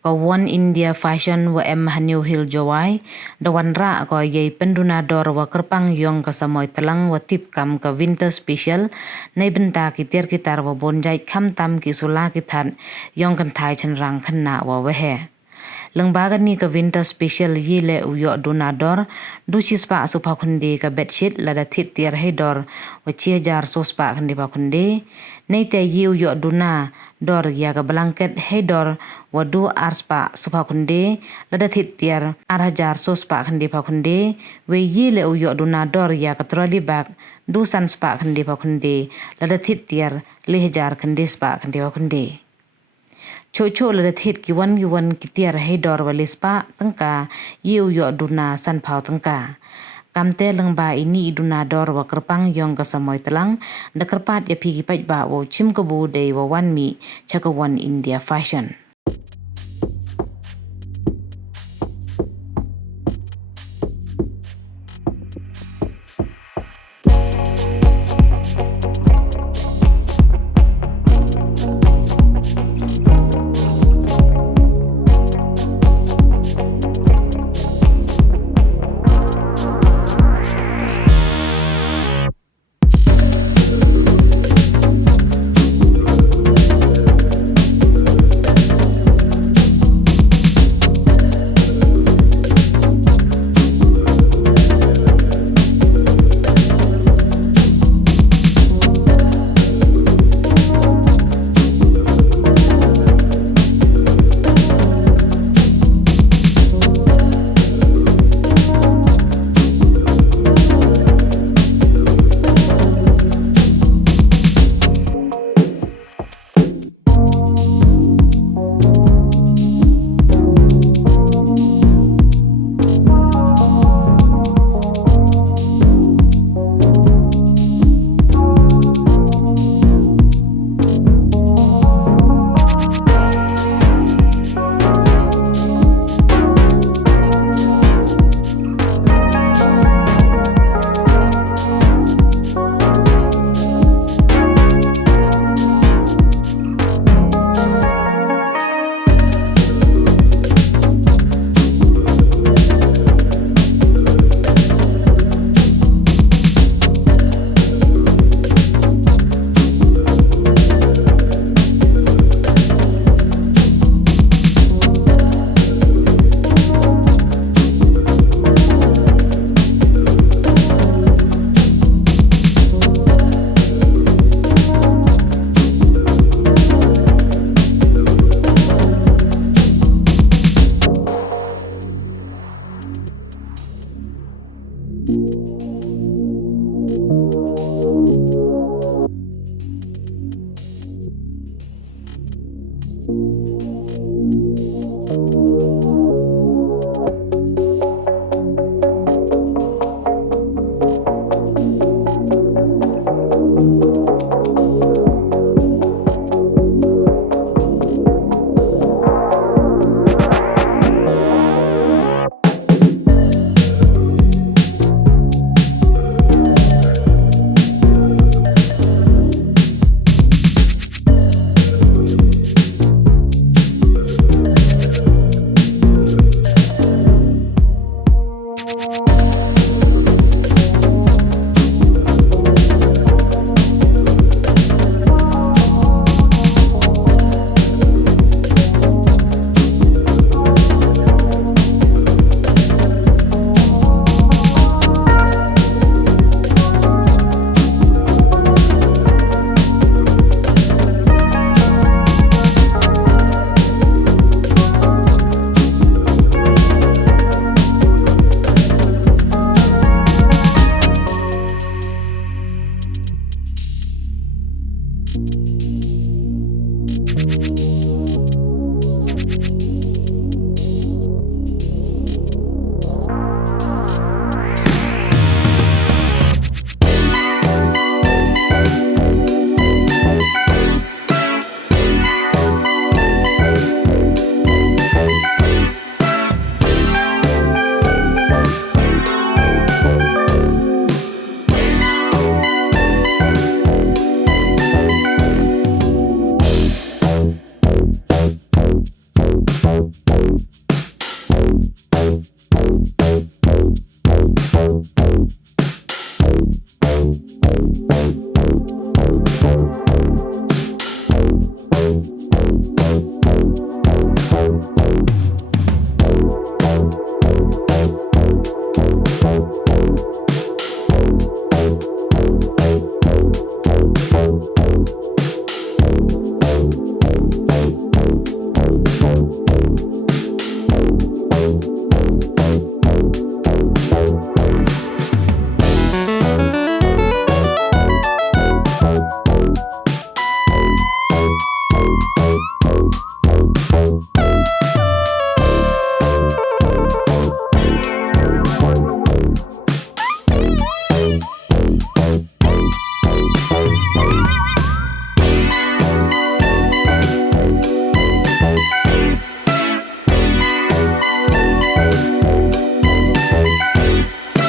Ko One India Fashion wa em hanyu hil jawai, da wanrah ko yei penduna dor wa kyrpang yong ka samoy telang wa tip kam ka winter special, nay benta kitir kitar wa bonjai kam tam ki sula kitan yong kan thai chen rang kan na wa wehe. Lengbagan ni ka winter special yile uyo donador du chispa supa kunde ka bedsheet lada tit tiar hedor wa jar sospa kunde pa kunde nei te yu yo duna dor ya ka blanket hedor wa du arspa supa kunde lada tit tiar jar sospa kunde pa kunde we yile uyo donador ya ka trolley bag du san spa kunde pa kunde lada tit tiar lehjar kunde spa kunde pa kunde. Cho la thit ki wan ki tiar he dor walis pa tangka yu yo duna san phau tangka kamte lengba ini duna dor wa kyrpang yong ka samoy telang da kerpat ya pigi paj ba wo chim ko bu de wa wan mi chaka One India Fashion.